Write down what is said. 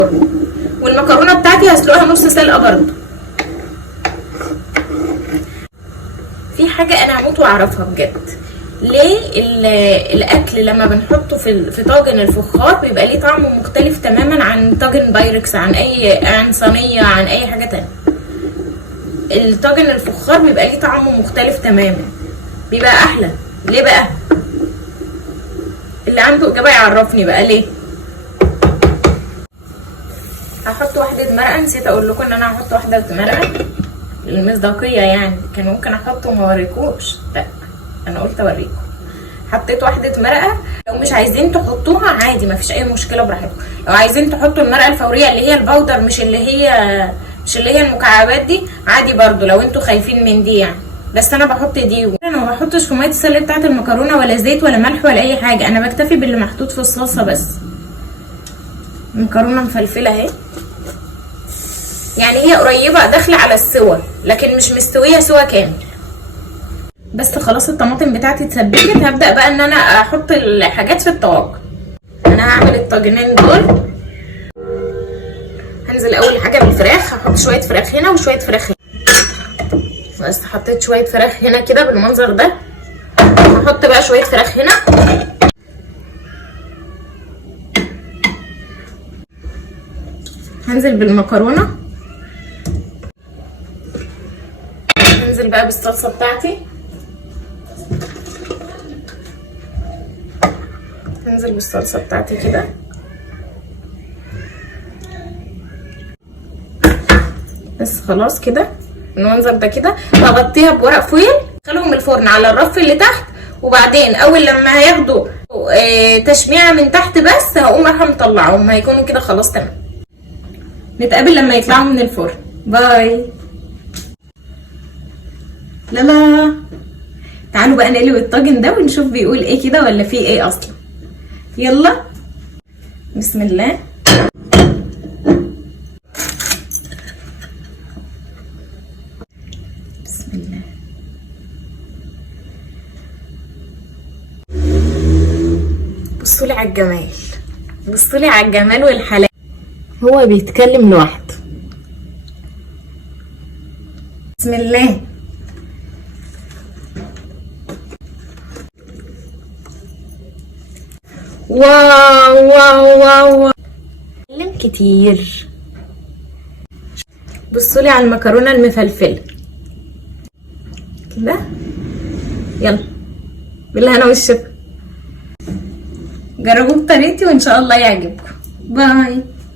والمكرونه بتاعتي هسلقها نص سلقه برضه. في حاجه انا هموت واعرفها بجد، ليه الاكل لما بنحطه في طاجن الفخار بيبقى ليه طعم مختلف تماما عن طاجن بايركس، عن صينيه، عن اي حاجه تانية. الطاجن الفخار بيبقى ليه طعم مختلف تماما، بيبقى احلى. ليه بقى؟ اللي عنده اجابه يعرفني بقى ليه. هحط واحده مرقه، نسيت اقول لكم ان انا هحط واحده مرقه للمصداقيه، يعني كان ممكن احطه وما اوريكوش، لا انا قلت اوريكم. حطيت واحده مرقه. لو مش عايزين تحطوها عادي مفيش اي مشكله، براحتكم. لو عايزين تحطوا المرقه الفوريه اللي هي البودر، مش اللي هي المكعبات دي، عادي برضو لو انتوا خايفين من دي يعني. بس انا بحط دي. انا ما بحطش في ميه السلق بتاعه المكرونه ولا زيت ولا ملح ولا اي حاجه، انا بكتفي باللي محطوط في الصلصه بس. مكرونه مفلفله اهي، يعني هي قريبه داخله على السوا لكن مش مستويه سوا كامل. بس خلاص الطماطم بتاعتي اتسبكت، هبدا بقى ان انا احط الحاجات في الطواجن. انا هعمل الطاجنين دول. هنزل اول حاجه بالفراخ، هحط شويه فراخ هنا وشويه فراخ هنا. بس حطيت شويه فراخ هنا كده بالمنظر ده. هحط بقى شويه فراخ هنا. هنزل بالمكرونه. هنزل بقى بالصلصه بتاعتي. هنزل بالصلصه بتاعتي كده. بس خلاص كده المنظر ده كده. هغطيها بورق فويل، خليهم الفرن على الرف اللي تحت، وبعدين اول لما هياخدوا تشميعه من تحت بس هقوم رايحه مطلعهم، هيكونوا كده خلاص تمام. نتقابل لما يطلعوا من الفرن. باي. لا تعالوا بقى نقلب الطاجن ده ونشوف بيقول ايه كده ولا فيه ايه اصلا. يلا بسم الله. بسم الله. بصولي على الجمال، بصولي على الجمال والحلاوه. هو بيتكلم لوحده. بسم الله. واو واو واو، اتكلم كتير. بصولي على المكرونه المفلفله كده. يلا بالهنا والشفا، جربوا بطريقتي وان شاء الله يعجبكم. باي.